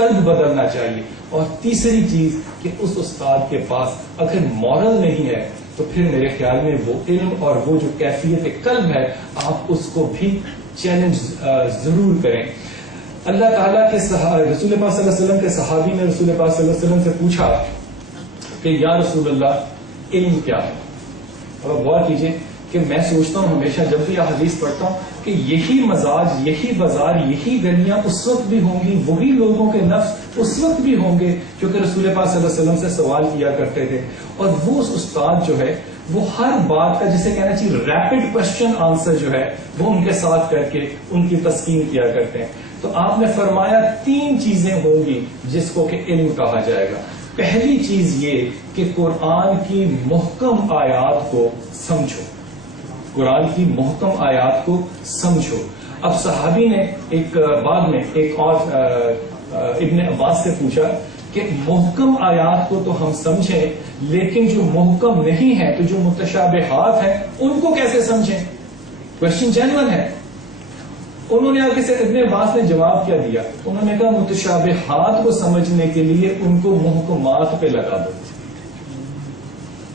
قلب بدلنا چاہیے. اور تیسری چیز کہ اس استاد کے پاس اگر مورل نہیں ہے تو پھر میرے خیال میں وہ علم اور وہ جو کیفیت قلب ہے آپ اس کو بھی چیلنج ضرور کریں. اللہ تعالیٰ کے رسول پاک صلی اللہ علیہ وسلم کے صحابی نے رسول پاک صلی اللہ علیہ وسلم سے پوچھا کہ یا رسول اللہ علم کیا ہے. اور غور کیجیے کہ میں سوچتا ہوں ہمیشہ جب بھی یہ حدیث پڑھتا ہوں کہ یہی مزاج، یہی بازار، یہی گلیاں اس وقت بھی ہوں گی، وہی لوگوں کے نفس اس وقت بھی ہوں گے جو کہ رسول پاک صلی اللہ علیہ وسلم سے سوال کیا کرتے تھے. اور وہ استاد جو ہے وہ ہر بات کا جسے کہنا چاہیے ریپڈ کوشچن آنسر جو ہے وہ ان کے ساتھ کر کے ان کی تسکین کیا کرتے ہیں. تو آپ نے فرمایا 3 چیزیں ہوں گی جس کو کہ علم کہا جائے گا. پہلی چیز یہ کہ قرآن کی محکم آیات کو سمجھو، قرآن کی محکم آیات کو سمجھو. اب صحابی نے ایک بعد میں ایک اور ابن عباس سے پوچھا کہ محکم آیات کو تو ہم سمجھیں لیکن جو محکم نہیں ہے تو جو متشابہات ہیں ان کو کیسے سمجھیں؟ کوشچن جینوئن ہے. انہوں نے آگے سے ابن عباس نے جواب کیا دیا؟ انہوں نے کہا متشابہات کو سمجھنے کے لیے ان کو محکمات پہ لگا دو.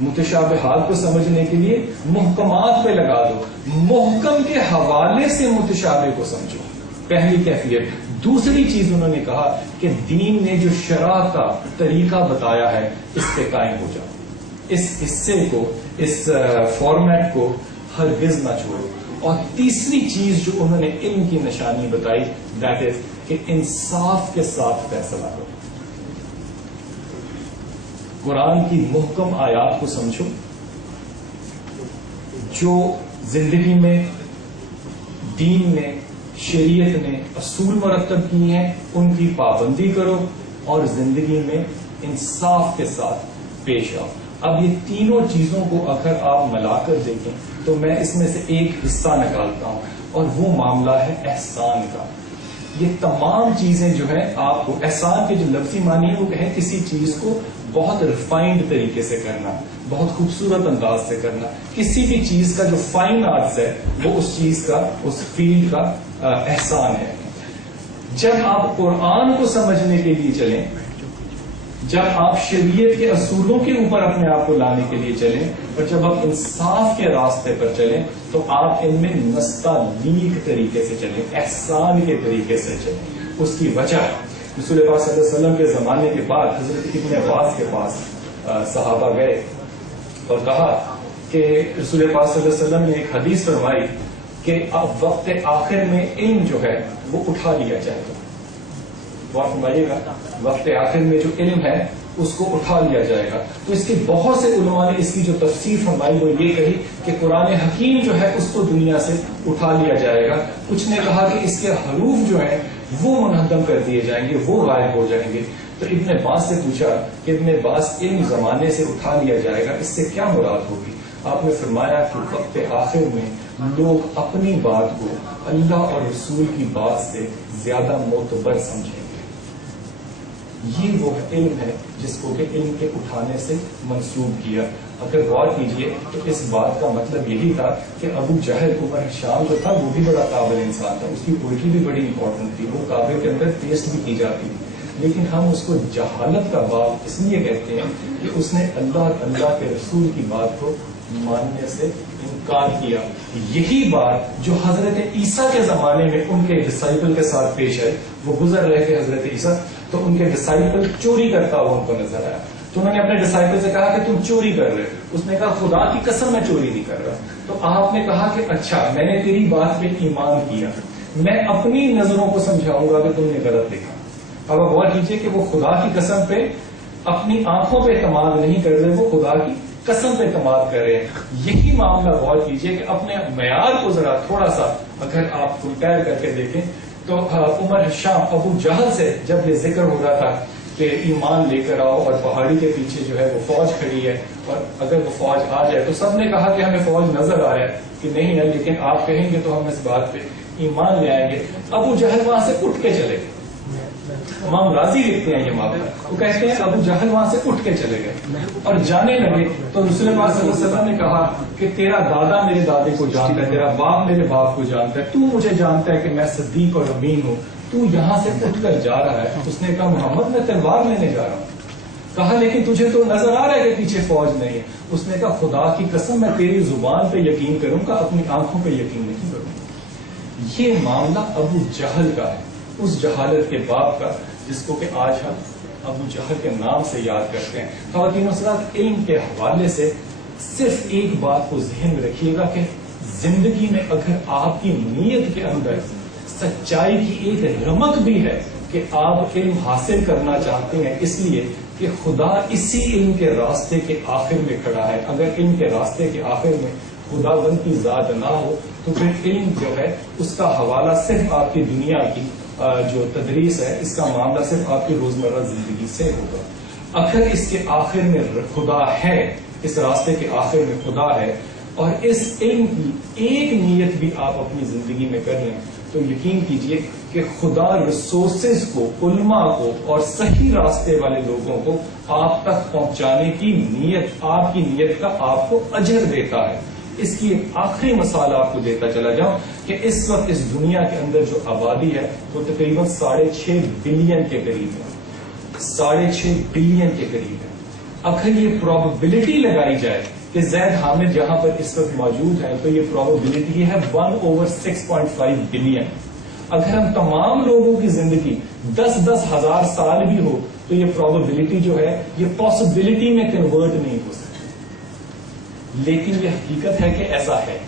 متشابہات کو سمجھنے کے لیے محکمات پہ لگا دو. محکم کے حوالے سے متشابہ کو سمجھو، پہلی کیفیت. دوسری چیز انہوں نے کہا کہ دین نے جو شرع کا طریقہ بتایا ہے اس پہ قائم ہو جاؤ، اس حصے کو، اس فارمیٹ کو ہرگز نہ چھوڑو. اور تیسری چیز جو انہوں نے علم کی نشانی بتائی دیٹ از کہ انصاف کے ساتھ فیصلہ کرو. قرآن کی محکم آیات کو سمجھو، جو زندگی میں دین نے، شریعت نے اصول مرتب کیے ہیں ان کی پابندی کرو اور زندگی میں انصاف کے ساتھ پیش آؤ. اب یہ تینوں چیزوں کو اگر آپ ملا کر دیکھیں تو میں اس میں سے ایک حصہ نکالتا ہوں اور وہ معاملہ ہے احسان کا. یہ تمام چیزیں جو ہیں آپ کو، احسان کے جو لفظی معنی ہے وہ کہیں کسی چیز کو بہت ریفائنڈ طریقے سے کرنا، بہت خوبصورت انداز سے کرنا. کسی بھی چیز کا جو فائن آرٹس ہے وہ اس چیز کا، اس فیلڈ کا احسان ہے. جب آپ قرآن کو سمجھنے کے لیے چلیں، جب آپ شریعت کے اصولوں کے اوپر اپنے آپ کو لانے کے لیے چلیں اور جب آپ انصاف کے راستے پر چلیں تو آپ ان میں نستعلیق طریقے سے چلیں، احسان کے طریقے سے چلیں. اس کی وجہ رسول پاک صلی اللہ علیہ وسلم کے زمانے کے بعد حضرت ابن عباس کے پاس صحابہ گئے اور کہا کہ رسول پاک صلی اللہ علیہ وسلم نے ایک حدیث فرمائی کہ اب وقت آخر میں علم جو ہے وہ اٹھا لیا جائے گا. بات سمجھیے گا، وقت آخر میں جو علم ہے اس کو اٹھا لیا جائے گا. تو اس کے بہت سے علماء نے اس کی جو تفسیر فرمائی وہ یہ کہی کہ قرآن حکیم جو ہے اس کو دنیا سے اٹھا لیا جائے گا. کچھ نے کہا کہ اس کے حروف جو ہیں وہ منہدم کر دیے جائیں گے، وہ غائب ہو جائیں گے. تو ابن عباس سے پوچھا کہ ابن عباس علم زمانے سے اٹھا لیا جائے گا، اس سے کیا مراد ہوگی؟ آپ نے فرمایا کہ وقت آخر میں لوگ اپنی بات کو اللہ اور رسول کی بات سے زیادہ معتبر سمجھیں گے. یہ وہ علم ہے جس کو کہ علم کے اٹھانے سے منسوب کیا. اگر غور کیجئے تو اس بات کا مطلب یہی تھا کہ ابو جہل عمر شام جو تھا وہ بھی بڑا قابل انسان تھا، اس کی پوئٹری بھی بڑی امپورٹنٹ تھی، وہ کعبے کے اندر پیسٹ بھی کی جاتی تھی، لیکن ہم اس کو جہالت کا باپ اس لیے کہتے ہیں کہ اس نے اللہ کے رسول کی بات کو ماننے سے انکار کیا. یہی بات جو حضرت عیسیٰ کے زمانے میں ان کے ڈسائپل کے ساتھ پیش ہے، وہ گزر رہے تھے حضرت عیسیٰ تو ان کے ڈسائپل چوری کرتا ہوا ان کو نظر آیا. تو انہوں نے اپنے ڈسائپل سے کہا کہ تم چوری کر رہے. اس نے کہا خدا کی قسم میں چوری نہیں کر رہا. تو آپ نے کہا کہ اچھا میں نے تیری بات پہ ایمان کیا، میں اپنی نظروں کو سمجھاؤں گا کہ تم نے غلط دیکھا. اب آپ غور کیجیے کہ وہ خدا کی قسم پہ اپنی آنکھوں پہ اعتماد نہیں کر رہے، وہ خدا کی قسم پہ اعتماد کر رہے ہیں. یہی معاملہ غور کیجیے کہ اپنے معیار کو ذرا تھوڑا سا اگر آپ کمپیئر کر کے دیکھیں تو عمر شام ابو جہل سے جب یہ ذکر ہو رہا تھا کہ ایمان لے کر آؤ اور پہاڑی کے پیچھے جو ہے وہ فوج کھڑی ہے اور اگر وہ فوج آ جائے تو سب نے کہا کہ ہمیں فوج نظر آ رہا ہے کہ نہیں ہے، لیکن آپ کہیں گے تو ہم اس بات پہ ایمان لے آئیں گے. ابو جہل وہاں سے اٹھ کے چلے گئے. امام راضی لکھتے ہیں یہ معاملہ، وہ کہتے ہیں ابو جہل وہاں سے اٹھ کے چلے گئے اور جانے لگے تو رسول پاک صلی اللہ علیہ وسلم نے کہا کہ تیرا دادا میرے دادے کو جانتا ہے، تیرا باپ میرے باپ کو جانتا ہے، تو مجھے جانتا ہے کہ میں صدیق اور امین ہوں، تو یہاں سے اٹھ کر جا رہا ہے. اس نے کہا محمد میں تلوار لینے جا رہا ہوں. کہا لیکن تجھے تو نظر آ رہا ہے کہ پیچھے فوج نہیں ہے. اس نے کہا خدا کی قسم میں تیری زبان پہ یقین کروں گا, اپنی آنکھوں پہ یقین نہیں کروں گا. یہ معاملہ ابو جہل کا ہے, اس جہالت کے باپ کا جس کو کہ آج ہم ابو جہل کے نام سے یاد کرتے ہیں. خواتین و حضرات, علم کے حوالے سے صرف ایک بات کو ذہن میں رکھیے گا کہ زندگی میں اگر آپ کی نیت کے اندر سچائی کی ایک رمق بھی ہے کہ آپ علم حاصل کرنا چاہتے ہیں اس لیے کہ خدا اسی علم کے راستے کے آخر میں کھڑا ہے, اگر علم کے راستے کے آخر میں خدا بند کی ذات نہ ہو تو پھر علم جو ہے اس کا حوالہ صرف آپ کی دنیا کی جو تدریس ہے, اس کا معاملہ صرف آپ کی روزمرہ زندگی سے ہوگا. اگر اس کے آخر میں خدا ہے, اس راستے کے آخر میں خدا ہے, اور اس علم کی ایک نیت بھی آپ اپنی زندگی میں کر لیں تو یقین کیجئے کہ خدا ریسورسز کو, علماء کو اور صحیح راستے والے لوگوں کو آپ تک پہنچانے کی نیت, آپ کی نیت کا آپ کو اجر دیتا ہے. اس کی ایک آخری مثال آپ کو دیتا چلا جاؤں کہ اس وقت اس دنیا کے اندر جو آبادی ہے وہ تقریباً 6.5 بلین کے قریب ہے. 6.5 بلین کے قریب ہے. اگر یہ پروبیبلٹی لگائی جائے کہ زید حامد جہاں پر اس وقت موجود ہے تو یہ پروبیبلٹی ہے 1/6.5 بلین. اگر ہم تمام لوگوں کی زندگی 10-10 ہزار سال بھی ہو تو یہ پروبیبلٹی جو ہے یہ پاسبلٹی میں کنورٹ نہیں ہو سکتی. لیکن یہ حقیقت ہے کہ ایسا ہے.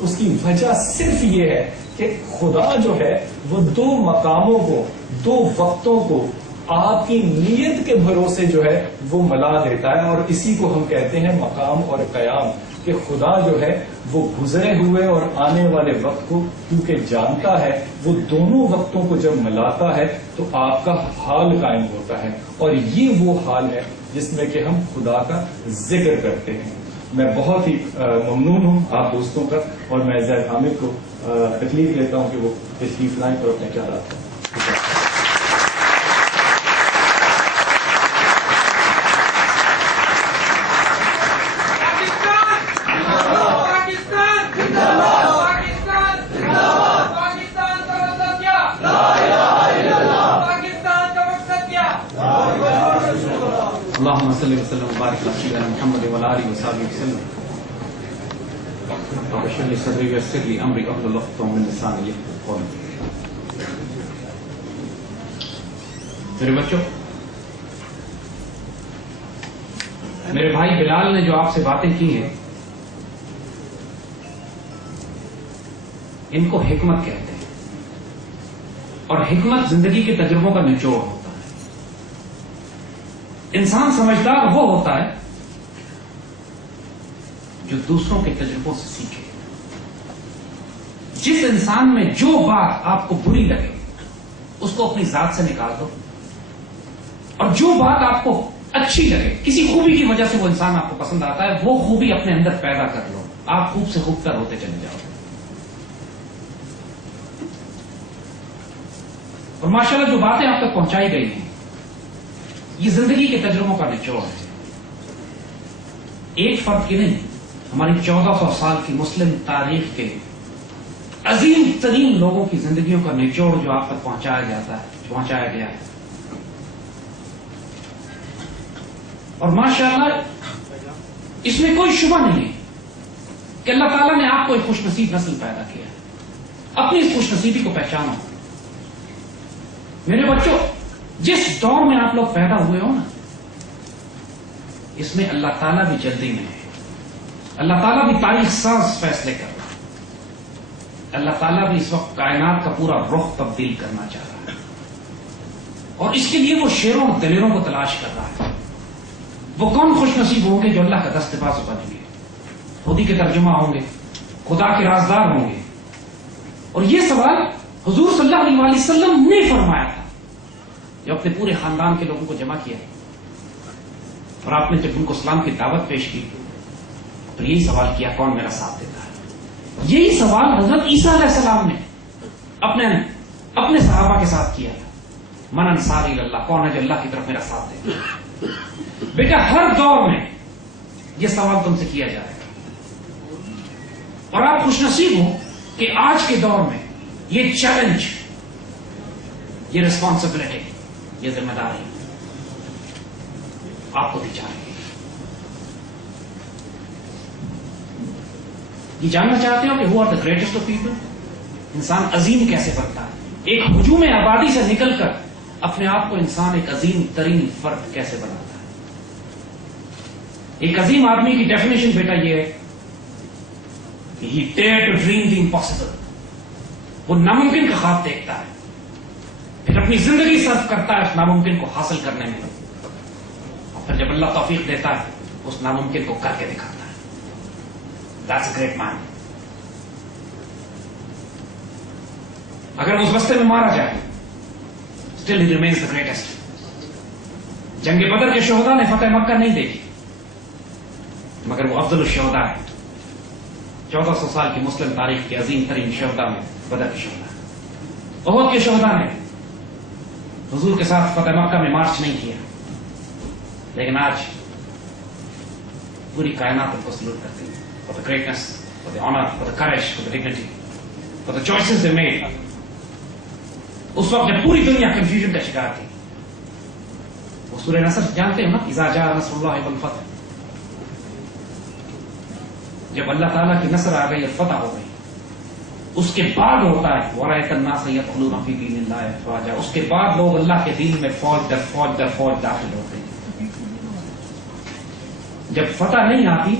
اس کی وجہ صرف یہ ہے کہ خدا جو ہے وہ 2 مقاموں کو, 2 وقتوں کو آپ کی نیت کے بھروسے جو ہے وہ ملا دیتا ہے, اور اسی کو ہم کہتے ہیں مقام اور قیام. کہ خدا جو ہے وہ گزرے ہوئے اور آنے والے وقت کو کیونکہ جانتا ہے, وہ دونوں وقتوں کو جب ملاتا ہے تو آپ کا حال قائم ہوتا ہے, اور یہ وہ حال ہے جس میں کہ ہم خدا کا ذکر کرتے ہیں. میں بہت ہی ممنون ہوں آپ دوستوں کا, اور میں زید حامد کو تکلیف لیتا ہوں کہ وہ تشریف لائیں اور اپنے خیالات ہیں. اللهم صل وسلم وبارك على سيدنا محمد وعلى اله وصحبه وسلم. رب اشرح لي صدري ويسر لي امري واحلل عقدة من لساني يفقهوا قولي. میرے بچوں, میرے بھائی بلال نے جو آپ سے باتیں کی ہیں ان کو حکمت کہتے ہیں, اور حکمت زندگی کے تجربوں کا نچوڑ ہوتا ہے. انسان سمجھدار وہ ہوتا ہے جو دوسروں کے تجربوں سے سیکھے. جس انسان میں جو بات آپ کو بری لگے اس کو اپنی ذات سے نکال دو, اور جو بات آپ کو اچھی لگے, کسی خوبی کی وجہ سے وہ انسان آپ کو پسند آتا ہے, وہ خوبی اپنے اندر پیدا کر لو. آپ خوب سے خوب تر ہوتے چلے جاؤ. اور ماشاءاللہ جو باتیں آپ تک پہنچائی گئی ہیں یہ زندگی کے تجربوں کا نچوڑ ہے. ایک فرد کی نہیں, ہماری 1400 سال کی مسلم تاریخ کے عظیم ترین لوگوں کی زندگیوں کا نچوڑ جو آپ تک پہنچایا گیا ہے. اور ماشاءاللہ اس میں کوئی شبہ نہیں ہے کہ اللہ تعالیٰ نے آپ کو ایک خوش نصیب نسل پیدا کیا ہے. اپنی اس خوش نصیبی کو پہچانو. میرے بچوں, جس دور میں آپ لوگ پیدا ہوئے ہو نا, اس میں اللہ تعالیٰ بھی جلدی میں ہے. اللہ تعالیٰ بھی تاریخ ساز فیصلے کر رہا ہے. اللہ تعالیٰ بھی اس وقت کائنات کا پورا رخ تبدیل کرنا چاہ رہا ہے, اور اس کے لیے وہ شیروں اور دلیروں کو تلاش کر رہا ہے. وہ کون خوش نصیب ہوں گے جو اللہ کا دست باز بنیں گے, خودی کے ترجمہ ہوں گے, خدا کے رازدار ہوں گے. اور یہ سوال حضور صلی اللہ علیہ وسلم نے فرمایا تھا جو اپنے پورے خاندان کے لوگوں کو جمع کیا, اور آپ نے جب ان کو اسلام کی دعوت پیش کی تو یہی سوال کیا کون میرا ساتھ دیتا ہے. یہی سوال حضرت عیسیٰ علیہ السلام نے اپنے صحابہ کے ساتھ کیا, من انصاری اللہ, کون ہے جو اللہ کی طرف میرا ساتھ دے. بیٹا ہر دور میں یہ سوال تم سے کیا جائے گا, اور آپ خوش نصیب ہو کہ آج کے دور میں یہ چیلنج یہ ریسپانسبلٹی، یہ ذمہ داری آپ کو دی جا رہی ہے. یہ جاننا چاہتے ہو کہ who are the greatest of people؟ انسان عظیم کیسے بنتا ہے؟ ایک ہجوم آبادی سے نکل کر اپنے آپ کو انسان ایک عظیم ترین فرد کیسے بناتا ہے؟ ایک عظیم آدمی کی ڈیفینیشن بیٹا یہ ہے کہ he dared to dream the impossible. وہ ناممکن کا خواب دیکھتا ہے، پھر اپنی زندگی صرف کرتا ہے اس ناممکن کو حاصل کرنے میں، اور پھر جب اللہ توفیق دیتا ہے اس ناممکن کو کر کے دکھاتا ہے. That's a great man. اگر اس رستے میں مارا جائے still he remains the greatest. جنگ بدر کے شہداء نے فتح مکہ نہیں دیکھی، مگر وہ افضل الشہداء ہے. 1400 سال کی مسلم تاریخ کے عظیم ترین شہداء میں بدر کے شہداء، احد کے شہداء نے حضور کے ساتھ فتح مکہ میں مارچ نہیں کیا، لیکن آج پوری کائنات ان کو سلوٹ کرتی ہے. For the greatness, for the honor, for the courage, for the dignity, for the choices they made. اس وقت جب پوری دنیا کنفیوژن کا شکار تھی، وہ سورہ نصر جانتے ہیں نا، اذا جاء نصر اللہ والفتح، جب اللہ تعالیٰ کی نصر آ گئی اور فتح ہو گئی، اس کے بعد ہوتا ہے وَرَأَيْتَ النَّاسَ يَدْخُلُونَ فِي دِينِ اللَّهِ أَفْوَاجًا. اس کے بعد لوگ اللہ کے دین میں فوج در فوج در فوج داخل ہوتے ہیں. جب فتح نہیں آتی،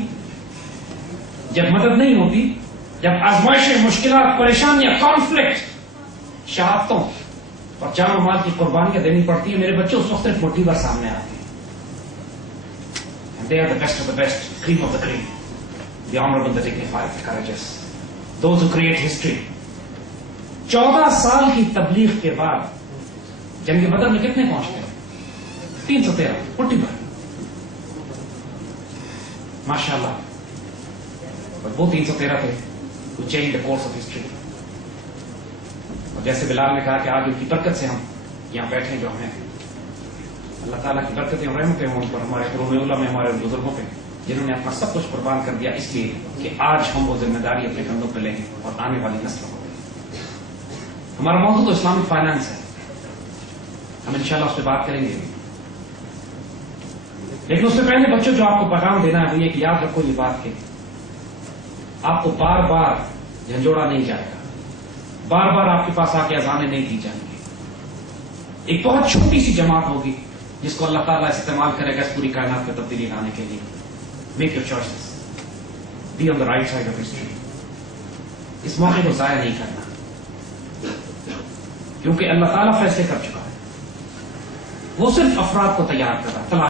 جب مدد نہیں ہوتی، جب آزمائشیں، مشکلات، پریشانیاں، کانفلکٹ، شہادتوں اور جان و مال کی قربانیاں دینی پڑتی ہیں، میرے بچے اس وقت صرف مٹھی بھر سامنے آتے ہیں. They are the best of the best, cream of the cream, the honorable, the dignified, the courageous, those who create history. 14 سال کی تبلیغ کے بعد جنگ بدر میں کتنے پہنچتے ہیں؟ 313، مٹھی بھر، ماشاء اللہ. وہ 313 تھے who changed the course of history. اور جیسے بلال نے کہا کہ آج ان کی برکت سے ہم یہاں بیٹھے جو ہیں، اللہ تعالیٰ کی برکتیں اور رحمتیں ہوں پر ہمارے قرون اولیٰ میں، ہمارے بزرگوں پہ، جنہوں نے اپنا سب کچھ قربان کر دیا اس لیے کہ آج ہم وہ ذمہ داری اپنے کندھوں پہ لیں اور آنے والی نسلوں کو. ہمارا موضوع تو اسلامک فائنانس ہے، ہم انشاءاللہ اس پہ بات کریں گے، لیکن اس سے پہلے بچوں جو آپ کو پیغام دینا ہے وہ یہ کہ یاد رکھو یہ بات کہ آپ کو بار بار جھنجھوڑا نہیں جائے گا، بار بار آپ کے پاس آ کے اذانیں نہیں دی جائیں گی. ایک بہت چھوٹی سی جماعت ہوگی جس کو اللہ تعالیٰ استعمال کرے گا اس پوری کائنات میں تبدیلی لانے کے لیے. Make your choices, be on the right side of history. اس موقع کو ضائع نہیں کرنا، کیونکہ اللہ تعالیٰ فیصلے کر چکا ہے، وہ صرف افراد کو تیار کر رہا ہے.